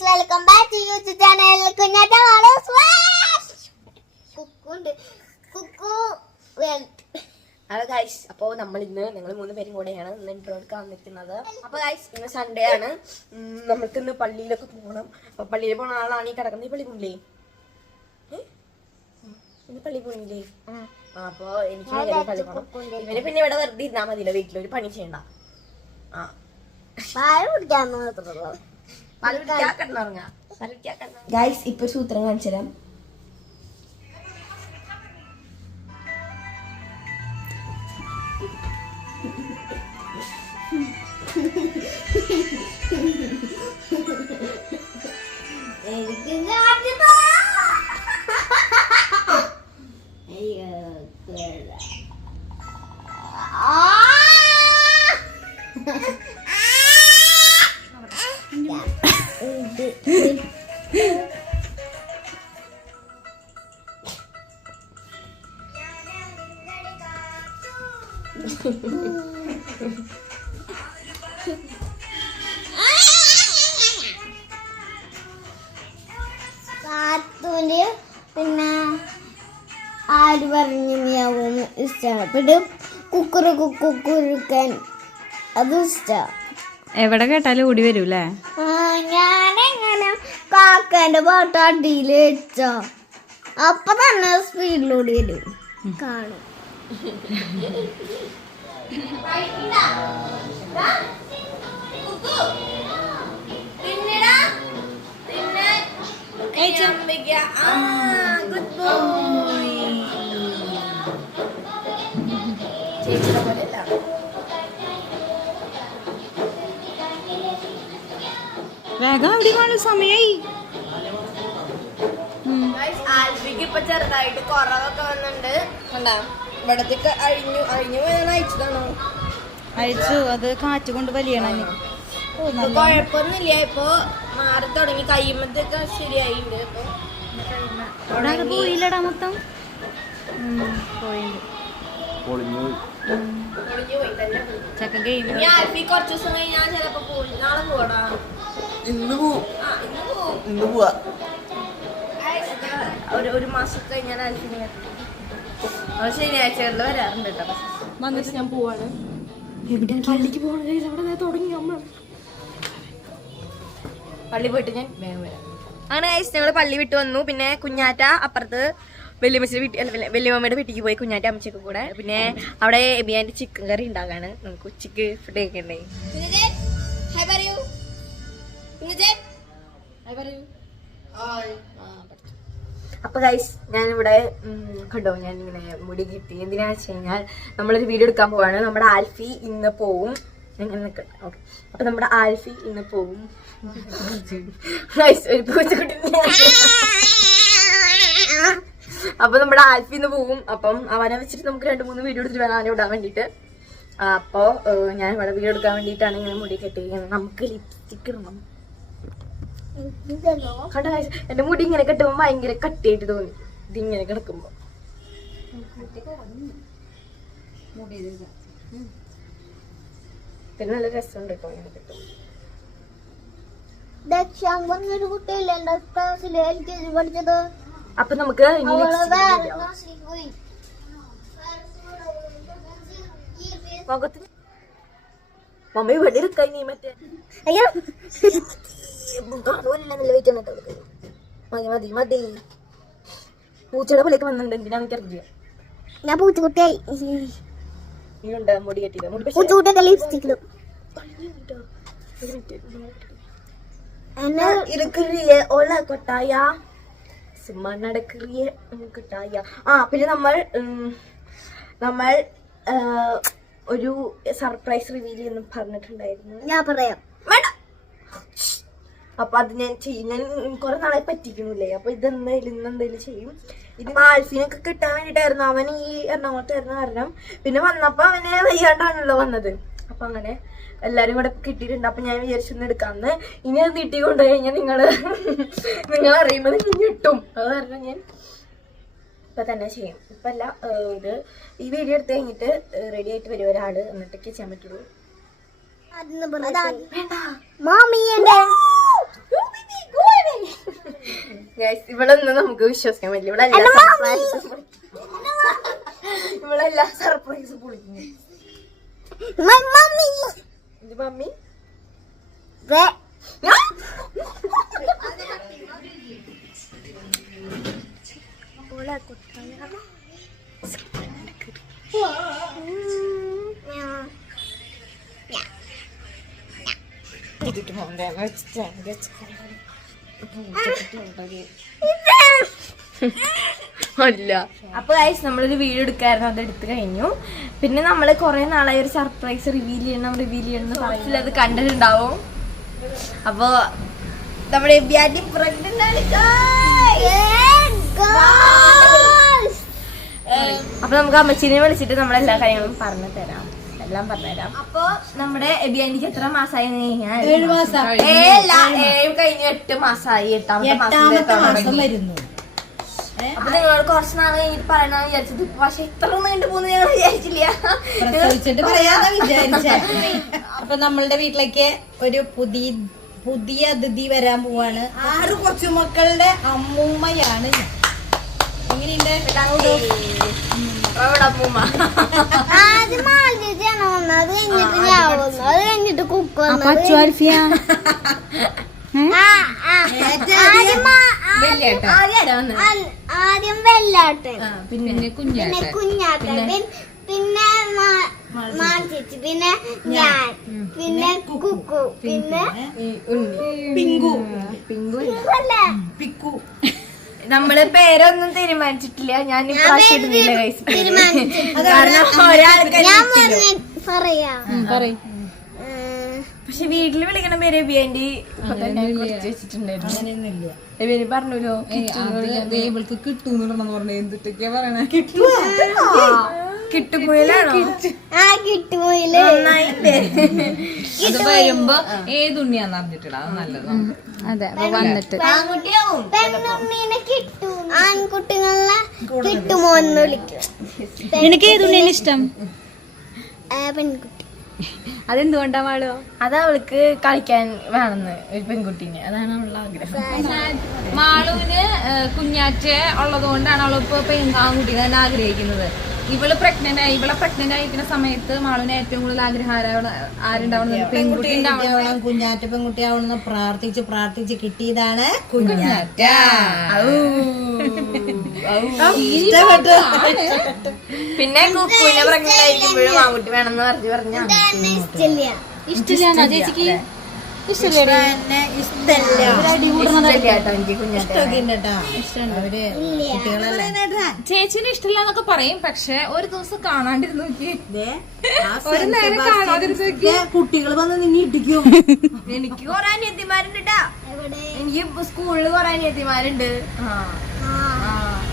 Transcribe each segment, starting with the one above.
Guys welcome back to YouTube channel Kunjatta സ്വാഷ് കുക്കുണ്ട്. Kuku hello guys അപ്പോൾ നമ്മൾ ഇന്ന് ഞങ്ങൾ മൂന്ന് പേരും കൂടെയാണ് ഇന്ന് ഇൻട്രോ എടുക്കാൻ നിൽക്കുന്നത് അപ്പോൾ ഗൈസ് ഇന്ന് സൺഡേ ആണ്. ഉം, നമുക്ക് ഇന്ന് പള്ളിയിലൊക്കെ പോകണം. അപ്പോൾ പള്ളിയിൽ പോണ ആളാണ് ഈ കിടക്കുന്നത് ഈ പള്ളി പോണില്ലേ ഇന്ന് പള്ളി പോണില്ലേ ആ അപ്പോൾ എനിക്ക് പള്ളി പോകണം ഇവന് പിന്നെ ഇവിടെ വെറുതെ ഇരുന്നാൽ മതിയല്ലോ വീട്ടിൽ ഒരു പണി ചെയ്യണ്ട. ആ. കുടിക്കാൻ മാത്രമേ ഗൈസ് ഇപ്പൊ സൂത്രം കാണിച്ചു തരാം എനിക്ക് ആര് പറഞ്ഞു മിയാവും ഇഷ്ടപ്പെടും? കുക്കുറു കുക്കുറുക്കൻ അതും ഇഷ്ടമാണ് എവിടെ കേട്ടാലും ഓടി വരൂലേ ഞാനെങ്ങനെ കാക്കന്റെ പാട്ട് അടിയിൽ വെച്ചോ? അപ്പൊ തന്നെ സ്പീഡിലോടി വരും. കാണും. Good boy. പോലെയല്ല വേഗം അവിടെ കാണും സമയായി. ആൽബിക്ക് ഇപ്പൊ ചെറുതായിട്ട് കുറവൊക്കെ വന്നിട്ടുണ്ട്. കണ്ടാ? ഇവിടത്തേക്ക് അഴിഞ്ഞു അഴിഞ്ഞു അയച്ചതാണോ അയച്ചു അത് കാറ്റ് കൊണ്ട് വലിയണം കുഴപ്പമൊന്നുമില്ല. ഇപ്പൊ മാറി തുടങ്ങി. കയ്യുമ്പത്തേക്ക് ശരിയായിട്ടുണ്ട് ഇപ്പൊ. പോയില്ലടാ മൊത്തം. പോയിണ്ട്. ചക്ക ഗെയിം ഇനി ആൽബി കുറച്ച് ദിവസം കഴിഞ്ഞാൽ ചിലപ്പോ പോയി. നാളെ പോടാ ഇന്ന് പോവും ആ ഇന്ന് പോവും ഇന്ന് പോവാ. ഒരു ഒരു മാസം കഴിഞ്ഞാൽ ആൽഫിന് വരണം അത് ശനിയാഴ്ചകളിൽ വരാറുണ്ട് കേട്ടോ. വന്നിട്ട് ഞാൻ പോവാണ്. പള്ളിക്ക് അവിടെ തുടങ്ങി പള്ളി പോയിട്ട് ഞാൻ വേഗം വരാം. അങ്ങനെ ഞങ്ങൾ പള്ളി വിട്ട് വന്നു. പിന്നെ കുഞ്ഞാറ്റ അപ്പുറത്ത് വല്യമ്മച്ചിയുടെ വീട്ടിൽ അല്ല വലിയ വല്യമ്മയുടെ വീട്ടിലേക്ക് പോയി കുഞ്ഞാറ്റ അമ്മച്ചൊക്കെ കൂടെ. പിന്നെ അവിടെ എബിയാന്റെ ചിക്കൻ കറി ഉണ്ടാകാണ് നമുക്ക് ഉച്ചയ്ക്ക് ഫുഡ് കഴിക്കണ്ടേ? അപ്പൊ ഗൈസ് ഞാനിവിടെ കണ്ടോ ഞാൻ ഇങ്ങനെ മുടി കിട്ടി. എന്തിനാന്ന് വെച്ച് കഴിഞ്ഞാൽ നമ്മളൊരു വീഡിയോ എടുക്കാൻ പോവാണ്. നമ്മുടെ ആൽഫി ഇന്ന് പോവും. ഇങ്ങനെ നിൽക്കട്ടെ ഓക്കെ അപ്പൊ നമ്മുടെ ആൽഫി ഇന്ന് പോവും. ഗൈസ് ഒരു പൂച്ചക്കുട്ടി അപ്പൊ നമ്മുടെ ആൽഫിന്ന് പോകും പോവും. അപ്പം അവനെ വെച്ചിട്ട് നമുക്ക് രണ്ട് മൂന്ന് വീഡിയോ എടുത്തിട്ട് വേണം അവനെ വിടാൻ വേണ്ടിയിട്ട്. അപ്പോൾ ഞാൻ ഇവിടെ വീഡിയോ എടുക്കാൻ വേണ്ടിയിട്ടാണ് ഇങ്ങനെ മുടി കെട്ടിയിരിക്കുന്നത്. നമുക്ക് ലിപ്സ്റ്റിക് ഇടണം. കണ്ട എന്റെ മുടി ഇങ്ങനെ കെട്ടുമ്പോ ഭയങ്കര കട്ടിയായിട്ട് തോന്നി. ഇതിങ്ങനെ കിടക്കുമ്പോ. പിന്നെ നല്ല രസമുണ്ട് കേട്ടോ ഇങ്ങനെ കിട്ടും ഒരു കുട്ടിയില്ല ക്ലാസ്സിൽ എൽ കെ ജി പഠിച്ചത് അപ്പൊ നമുക്ക് ഇനി അവൾ മമ്മി ഇടാം. ഇവിടെ എടുക്കാൻ നീ മറ്റേ അയ്യോ. കാണുമല്ലോ കേട്ടോ മതി മതി മതി. പൂച്ചയുടെ പോലേക്ക് വന്നിട്ടുണ്ട്. എന്തിനാ എനിക്ക് ഞാൻ പൂച്ചക്കുട്ടിയായി. നീ ഉണ്ട് മുടി കെട്ടിയത് മുടി ഒരു minute. എന്നെ ഇടുക്കിറിയ ഓല കൊട്ടായ. സുമ നടക്കിറിയ കൊട്ടായ ആ പിന്നെ നമ്മൾ നമ്മൾ ഒരു സർപ്രൈസ് റിവീൽ ചെയ്യുന്നു പറഞ്ഞിട്ടുണ്ടായിരുന്നു. ഞാൻ പറയാം. അപ്പൊ അത് ഞാൻ ചെയ്യും. ഞാൻ കുറെ നാളെ പറ്റിക്കണില്ലേ അപ്പൊ ഇതെന്തായാലും ഇന്ന് എന്തായാലും ചെയ്യും? ഇത് ആൽഫിനൊക്കെ കിട്ടാൻ വേണ്ടിട്ടായിരുന്നു അവൻ ഈ എറണാകുളത്തായിരുന്നു കാരണം. പിന്നെ വന്നപ്പോ അവന് വയ്യാണ്ടാണല്ലോ വന്നത്. അപ്പൊ അങ്ങനെ എല്ലാരും കൂടെ കിട്ടിയിട്ടുണ്ട്. അപ്പൊ ഞാൻ വിചാരിച്ചൊന്ന് എടുക്കാന്ന്. ഇനി അത് നീട്ടി കൊണ്ടുപോയി കഴിഞ്ഞാൽ നിങ്ങൾ നിങ്ങൾ അറിയുമ്പോൾ നിങ്ങൾ ഞെട്ടും. അത് കാരണം ഞാൻ ഇപ്പൊ തന്നെ ചെയ്യും. ഇപ്പൊ അല്ല ഇത് ഈ വീഡിയോ എടുത്ത് കഴിഞ്ഞിട്ട് റെഡി ആയിട്ട് വരും ഒരാൾ എന്നിട്ടൊക്കെ ചെയ്യാൻ പറ്റുള്ളൂ. ഇവിടെ ഇവളൊന്നും നമുക്ക് വിശ്വസിക്കാൻ പറ്റില്ല. ഇവിടെ എല്ലാ സർപ്രൈസും ഇവളെല്ലാ സർപ്രൈസും പൊളിക്കുന്നു. My mommy. Your mommy? Where? 이렇게 먹는다. 맛있지? 이렇게 먹는다. അല്ല. അപ്പൊ ഗൈസ് നമ്മളൊരു വീഡിയോ എടുക്കായിരുന്നു. അത് എടുത്തു കഴിഞ്ഞു. പിന്നെ നമ്മൾ കുറെ നാളായി ഒരു സർപ്രൈസ് റിവീൽ ചെയ്യണം റിവീൽ ചെയ്യണം ഫസ്റ്റിൽ പറഞ്ഞില്ല അത് കണ്ടിട്ടുണ്ടാവും. അപ്പൊ നമ്മുടെ പ്രഗ്നന്റ് ആണ്. അപ്പൊ നമുക്ക് അമ്മച്ചിനെ വിളിച്ചിട്ട് നമ്മളെല്ലാ കാര്യങ്ങളും പറഞ്ഞു തരാം. എല്ലാം പറഞ്ഞുതരാം അപ്പൊ നമ്മുടെ എബിയാനിക്ക് എത്ര മാസമായി കഴിഞ്ഞാൽ ഏഴ് മാസം. കഴിഞ്ഞ് എട്ട് മാസമായി എട്ടാമത്തെ മാസം വരുന്നു. അപ്പൊ നിങ്ങളോട് കുറച്ച് നാൾ കഴിഞ്ഞിട്ട് പറയണമെന്ന് വിചാരിച്ചത്. പക്ഷെ ഇത്ര നീണ്ടു പോകുന്ന ഞങ്ങൾ വിചാരിച്ചില്ല. അപ്പൊ നമ്മളുടെ വീട്ടിലേക്ക് ഒരു പുതിയ പുതിയ അതിഥി വരാൻ പോവാണ്. ആറ് കൊച്ചുമക്കളുടെ അമ്മൂമ്മയാണ് ഞാൻ. എങ്ങനെയുണ്ട്? അത് കഴിഞ്ഞിട്ട് കുക്ക് ആദ്യം വെള്ളാട്ടൻ പിന്നെ പിന്നെ കുഞ്ഞാട്ടൻ. പിന്നെ മാ- പിന്നെ ഞാൻ. പിന്നെ കുക്കു. പിന്നെ പിങ്കു. പിങ്കു പിക്കു. നമ്മൾ പേരൊന്നും തീരുമാനിച്ചിട്ടില്ല. ഞാൻ. തീരുമാനിച്ചിട്ടില്ല. കാരണം ഒരാൾക്ക് ഞാൻ പറയാ. പക്ഷെ വീട്ടിൽ വിളിക്കണ പേര് ബിയാൻഡി ഇപ്പൊ തന്നെ കുറിച്ച് വെച്ചിട്ടുണ്ടായിരുന്നു. എബിയാനി പറഞ്ഞല്ലോ ഇവൾക്ക് കിട്ടൂന്ന് പറഞ്ഞ. എന്തിട്ടൊക്കെയാ പറയണേ? കിട്ടുമ്പോഴാണോ ആ കിട്ടുപോയില്ലേ നന്നായില്ലേ? അത് വരുമ്പോ ഏതുണ്ണിയാന്ന് അറിഞ്ഞിട്ടിടാ. അത് നല്ലത്. അതെ അപ്പൊ വന്നിട്ട്. ആൺകുട്ടിയാവും പെണ്ണുണ്ണീനെ കിട്ടും. ആൺകുട്ടികളെ കിട്ടുമോ എന്ന് വിളിക്കും. എനിക്ക് ഏതുണ്ണിയാണ് ഇഷ്ടം? പെൺകുട്ടി. അതെന്തുകൊണ്ടാ മാളോ? അത് അവൾക്ക് കളിക്കാൻ വേണമെന്ന് ഒരു പെൺകുട്ടീനെ. അതാണ് അവളുടെ ആഗ്രഹം. മാളുവിന് കുഞ്ഞാറ്റ ഉള്ളത് കൊണ്ടാണ് അവളിപ്പോ പെൺകുട്ടി തന്നെ ആഗ്രഹിക്കുന്നത്. ഇവൾ പ്രഗ്നന്റ് ആയി ഇവളെ പ്രഗ്നന്റ് ആയിരിക്കുന്ന സമയത്ത് മാളുവിന് ഏറ്റവും കൂടുതൽ ആഗ്രഹം ആരുണ്ടാവണം പെൺകുട്ടി ഉണ്ടാവണം കുഞ്ഞാറ്റ പെൺകുട്ടി ആവണമെന്ന് പ്രാർത്ഥിച്ച് പ്രാർത്ഥിച്ച് കിട്ടിയതാണ് കുഞ്ഞാറ്റ. പിന്നെ കുക്കുവിനെ പ്രഗ്നന്റ് ആയിരിക്കുമ്പോഴും ആൺകുട്ടി വേണമെന്ന് പറഞ്ഞു പറഞ്ഞാ. ഇഷ്ടമില്ല ചേച്ചിക്ക് ചേച്ചിനെ ഇഷ്ടമില്ല എന്നൊക്കെ പറയും പക്ഷെ ഒരു ദിവസം കാണാണ്ടിരുന്നു ഒരു നേരം കാണാതിരുന്നു കുട്ടികൾ വന്ന് നിന്നെ ഇടിക്കും എനിക്ക് കൊറേ അനിയത്തിമാരുണ്ട് എവിടെ? എനിക്ക് സ്കൂളിൽ കൊറേ അനിയത്തിമാരുണ്ട്. ആ.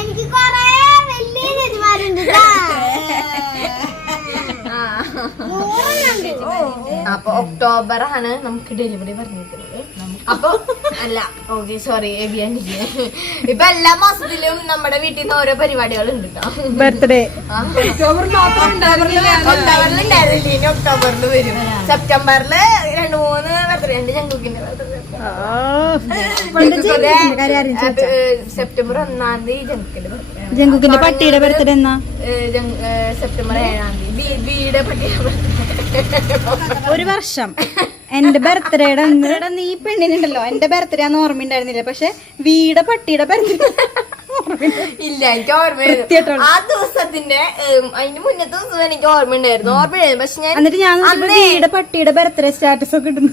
എനിക്ക് കൊറേ വലിയ ചേച്ചിമാരുണ്ട് ട്ടാ. ആ. നൂറെണ്ണുണ്ട്. അപ്പൊ ഒക്ടോബർ ആണ് നമുക്ക് ഡെലിവറി പറഞ്ഞിരിക്കുന്നത്. അപ്പൊ അല്ല ഓക്കെ സോറി ഇപ്പൊ എല്ലാ മാസത്തിലും നമ്മുടെ വീട്ടിൽ നിന്ന് ഓരോ പരിപാടികൾ ഉണ്ട് ബർത്ത്ഡേ ഒക്ടോബർ മാത്രം ഉണ്ടായിരുന്നില്ല. ഒക്ടോബറിൽ വരും. സെപ്റ്റംബറിൽ രണ്ട് മൂന്ന് ബർത്ത്ഡേ ഉണ്ട് ഞങ്ങൾക്കിന്റെ സെപ്റ്റംബർ ഒന്നാം തീയതി ജങ്കുക്കിന്റെ ബർത്ത്ഡേ ജങ്കുക്കിന്റെ പട്ടിയുടെ ബർത്ത്ഡേ എന്നാ? സെപ്റ്റംബർ ഏഴാം തീയതി. ഒരു വർഷം. എന്റെ ബർത്ത്ഡേയുടെ അന്ന് നീ പെണ്ണിനുണ്ടല്ലോ. എന്റെ ബർത്ത്ഡേ അന്ന് ഓർമ്മയുണ്ടായിരുന്നില്ല പക്ഷെ വീടെ പട്ടിയുടെ ബർത്ത്ഡേ ഇല്ല എനിക്ക് ഓർമ്മ ആ ദിവസത്തിന്റെ അതിന് മുന്നത്തെ ദിവസം എനിക്ക് ഓർമ്മയുണ്ടായിരുന്നു ഓർമ്മയുണ്ടായിരുന്നു പക്ഷെ ഞാൻ എന്നിട്ട് ഞാൻ വീടെ പട്ടിയുടെ ബർത്ത്ഡേ സ്റ്റാറ്റസ് ഒക്കെ ഇടുന്നു.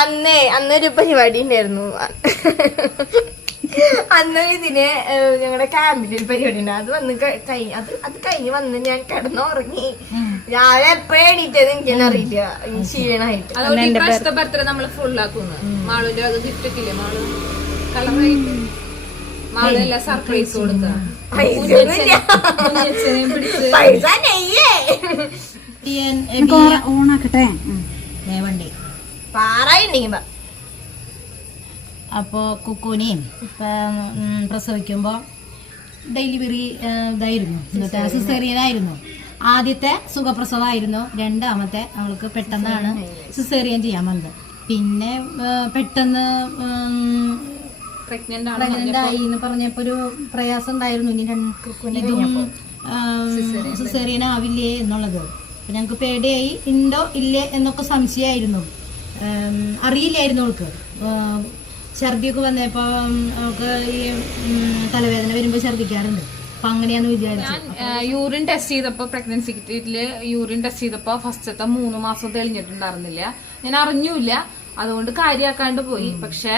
അന്നേ അന്നൊരു പരിപാടി ഉണ്ടായിരുന്നു അന്ന് ഇതിനെ ഞങ്ങളുടെ ക്യാമ്പിൽ ഒരു പരിപാടി ഉണ്ട് അത് വന്ന് ക- കഴിഞ്ഞ് അത് അത് കഴിഞ്ഞ് വന്ന് ഞാൻ കിടന്നുറങ്ങി. രാവിലെ എപ്പോഴും എണീറ്റത് എനിക്ക് തന്നെ അറിയില്ല ക്ഷീണായിട്ട്. അതുകൊണ്ട് ഈ ബർത്ത്ഡേ നമ്മൾ ഫുൾ ആക്കുന്നു മാളുവിന്റെ അത് ഗിഫ്റ്റ് ഒക്കെ ഇല്ലേ. മാളു കളറായിട്ട് മാളു എല്ലാ സർപ്രൈസ് കൊടുക്കുക ഓണാക്കട്ടെ? പാറയുണ്ടെങ്കിൽ. അപ്പോൾ കുക്കുനെയും പ്രസവിക്കുമ്പോൾ ഡെലിവറി ഇതായിരുന്നു. എന്നിട്ട് സിസേറിയനായിരുന്നു ആദ്യത്തെ സുഖപ്രസവമായിരുന്നു. രണ്ടാമത്തെ അവൾക്ക് പെട്ടെന്നാണ് സിസേറിയൻ ചെയ്യാൻ വന്നത്. പിന്നെ പെട്ടെന്ന് പ്രഗ്നന്റ് ആയി എന്ന് പറഞ്ഞപ്പോ ഒരു പ്രയാസം ഉണ്ടായിരുന്നു. ഇനി ഇതും സിസേറിയൻ ആവില്ലേ എന്നുള്ളത്. അപ്പൊ ഞങ്ങൾക്ക് പേടിയായി. ഉണ്ടോ ഇല്ലേ എന്നൊക്കെ സംശയമായിരുന്നു. അറിയില്ലായിരുന്നു അവൾക്ക്. ഛർദിയൊക്കെ വന്നപ്പോ ഉം, അവൾക്ക് ഈ തലവേദന വരുമ്പോ ഛർദിക്കാറുണ്ട്. അപ്പൊ അങ്ങനെയാന്ന് വിചാരിച്ചു. യൂറിൻ ടെസ്റ്റ് ചെയ്തപ്പോ പ്രഗ്നൻസി കിറ്റിൽ യൂറിൻ ടെസ്റ്റ് ചെയ്തപ്പോ ഫസ്റ്റത്തെ മൂന്ന് മാസം തെളിഞ്ഞിട്ടുണ്ടായിരുന്നില്ല. ഞാൻ അറിഞ്ഞൂല അതുകൊണ്ട് കാര്യമാക്കാണ്ട് പോയി. പക്ഷെ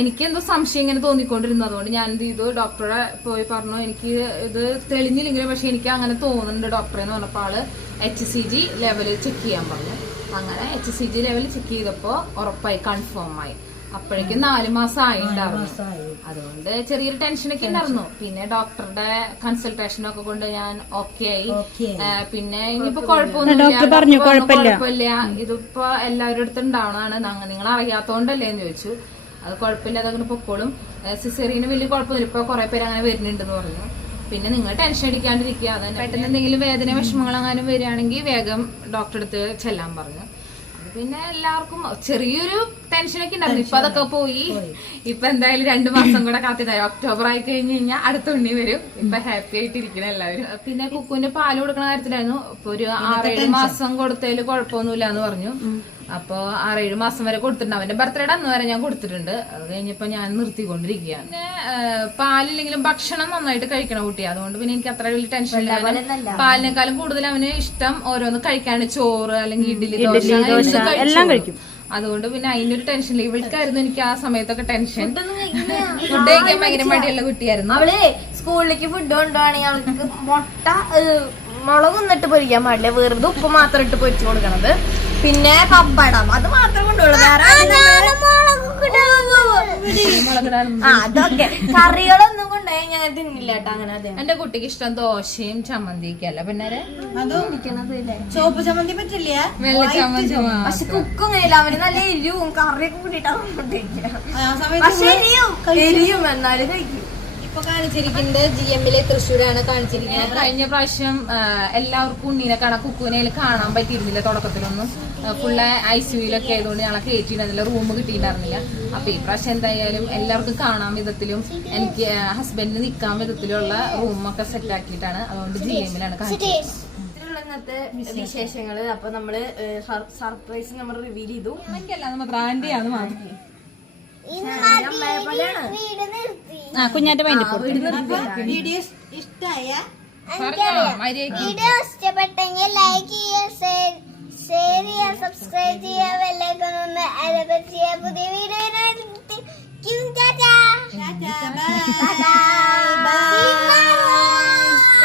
എനിക്ക് എന്തോ സംശയം ഇങ്ങനെ തോന്നിക്കൊണ്ടിരുന്നു. അതുകൊണ്ട് ഞാൻ എന്ത് ചെയ്തു? ഡോക്ടറെ പോയി പറഞ്ഞു എനിക്ക് ഇത് തെളിഞ്ഞില്ലെങ്കിലും പക്ഷെ എനിക്ക് അങ്ങനെ തോന്നുന്നുണ്ട് ഡോക്ടറെ എന്ന് പറഞ്ഞപ്പോൾ ആൾ H C G level check ചെയ്യാൻ പറഞ്ഞു. അങ്ങനെ H C G level check ചെയ്തപ്പോൾ ഉറപ്പായി കൺഫേം ആയി. അപ്പോഴേക്കും നാല് മാസം ആയിണ്ടായിരുന്നു അതുകൊണ്ട് ചെറിയൊരു ടെൻഷനൊക്കെ ഉണ്ടായിരുന്നു. പിന്നെ ഡോക്ടറുടെ കൺസൾട്ടേഷൻ ഒക്കെ കൊണ്ട് ഞാൻ ഓക്കെ ആയി പിന്നെ ഇനിയിപ്പോ പറഞ്ഞു, കുഴപ്പമില്ല. കുഴപ്പമില്ല. ഇതിപ്പോ എല്ലാവരുടെ അടുത്തും ഉണ്ടാവണതാണ്. നിങ്ങൾ അറിയാത്തോണ്ടല്ലേ എന്ന് ചോദിച്ചു. അത് കുഴപ്പമില്ല. അതങ്ങനെ പൊക്കോളും. സിസേറിയന് വലിയ കുഴപ്പമൊന്നുമില്ല. ഇപ്പൊ കുറെ പേര് അങ്ങനെ വരുന്നുണ്ടെന്ന് പറഞ്ഞു. പിന്നെ നിങ്ങൾ ടെൻഷൻ അടിക്കാണ്ടിരിക്കുക. അതന്നെ പെട്ടെന്ന് എന്തെങ്കിലും വേദന വിഷമങ്ങൾ അങ്ങനെ വരികയാണെങ്കിൽ വേഗം ഡോക്ടറെ അടുത്ത് ചെല്ലാൻ പറഞ്ഞു. പിന്നെ എല്ലാവർക്കും ചെറിയൊരു ടെൻഷനൊക്കെ ഉണ്ടായിരുന്നു. ഇപ്പൊ അതൊക്കെ പോയി. ഇപ്പൊ എന്തായാലും രണ്ടു മാസം കൂടെ കാത്തിട്ടായി ഒക്ടോബർ ആയി കഴിഞ്ഞ് കഴിഞ്ഞാൽ അടുത്ത ഉണ്ണി വരും. ഇപ്പൊ ഹാപ്പി ആയിട്ട് ആയിട്ടിരിക്കണം എല്ലാവരും. പിന്നെ കുക്കുവിന്റെ പാൽ കൊടുക്കുന്ന കാര്യത്തിലായിരുന്നു. ഇപ്പൊ ഒരു ആറേഴ് മാസം കൊടുത്തതിൽ കുഴപ്പമൊന്നുമില്ല എന്ന് പറഞ്ഞു അപ്പൊ ആറേഴ് മാസം വരെ കൊടുത്തിട്ടുണ്ട്. അവന്റെ ബർത്ത്ഡേയുടെ അന്ന് വരെ ഞാൻ കൊടുത്തിട്ടുണ്ട്. അത് കഴിഞ്ഞപ്പോ ഞാൻ നിർത്തിക്കൊണ്ടിരിക്കുകയാണ്. പിന്നെ പാലില്ലെങ്കിലും ഭക്ഷണം നന്നായിട്ട് കഴിക്കണം കുട്ടി. അതുകൊണ്ട് പിന്നെ എനിക്ക് അത്ര വലിയ ടെൻഷൻ ഇല്ല. പാലിനേക്കാളും കൂടുതൽ അവന് ഇഷ്ടം ഓരോന്ന് കഴിക്കാണ് ചോറ് അല്ലെങ്കിൽ ഇഡ്ഡലി ദോശ എല്ലാം കഴിക്കും. അതുകൊണ്ട് പിന്നെ അതിന്റെ ഒരു ടെൻഷൻ ഇല്ല. ഇവൾക്കായിരുന്നു എനിക്ക് ആ സമയത്തൊക്കെ ടെൻഷൻ ഫുഡ് കഴിക്കാൻ ഭയങ്കര മടിയുള്ള കുട്ടിയായിരുന്നു. അവൾ സ്കൂളിലേക്ക് ഫുഡ് കൊണ്ടുപോവാണെങ്കിൽ അവൾക്ക് മുട്ട ഏഹ്, മുളക് ഒന്നിട്ട് പൊരിക്കാൻ പാടില്ല. വെറുതെ ഉപ്പ് മാത്രം ഇട്ട് പൊരിച്ചു കൊടുക്കണത്. പിന്നെ പപ്പടം. അത് മാത്രം കൊണ്ടുപോകണം വേറെ അതൊക്കെ. കറികളൊന്നും ഞങ്ങൾ തിന്നില്ല കേട്ടോ അങ്ങനെ അതെ. എന്റെ കുട്ടിക്ക് ഇഷ്ടം ദോശയും ചമ്മന്തിയൊക്കെ അല്ല പിന്നെ ചോപ്പ് ചമ്മന്തി പറ്റില്ല? വെള്ള ചമ്മന്തി. പക്ഷെ കുക്കും ഇല്ല അവർ നല്ല എരിവും കറിയൊക്കെ കൂട്ടിട്ടാണ് പക്ഷെ എരിയും എരിയും എന്നാലും കഴിക്കും. ഇപ്പൊ കാണിച്ചിരിക്കുന്നത് ജി എമ്മിലെ തൃശ്ശൂരാണ് കാണിച്ചിരിക്കുന്നത്. കഴിഞ്ഞ പ്രാവശ്യം എല്ലാവർക്കും ഉണ്ണീനെ കാണാൻ കുക്കുവിനെ കാണാൻ പറ്റിയിരുന്നില്ല തുടക്കത്തിലൊന്നും. ഫുള്ള് ഐ സിയുലൊക്കെ ആയതുകൊണ്ട് ഞങ്ങളെ കയറ്റിയിട്ടുണ്ടായിരുന്നില്ല റൂം കിട്ടിയിട്ടുണ്ടായിരുന്നില്ല. അപ്പൊ ഈ പ്രാവശ്യം എന്തായാലും എല്ലാവർക്കും കാണാൻ വിധത്തിലും എനിക്ക് ഹസ്ബൻഡിന് നിൽക്കാൻ വിധത്തിലുള്ള റൂമൊക്കെ സെറ്റ് ആക്കിയിട്ടാണ് അതുകൊണ്ട് ജി എമ്മിലാണ് കാണിച്ചത്. ഇതിലുള്ള ഇന്നത്തെ വിശേഷങ്ങൾ. അപ്പൊ നമ്മൾ സർപ്രൈസ് നമ്മൾ റിവീൽ ചെയ്തു. ബ്രാൻഡിയാണ് മാത്രം. ആ കുഞ്ഞാറ്റ മൈൻഡ് വീഡിയോ ഇഷ്ടമായ വീഡിയോ ഇഷ്ടപ്പെട്ടെങ്കിൽ ലൈക്ക് ചെയ്യുക ഷെയർ ചെയ്യുക സബ്സ്ക്രൈബ് ചെയ്യുക ബെല്ലൈക്കൺ ഒന്ന് അരബ ചെയ്യുക. പുതിയ വീഡിയോ ടാറ്റാ, ബൈ.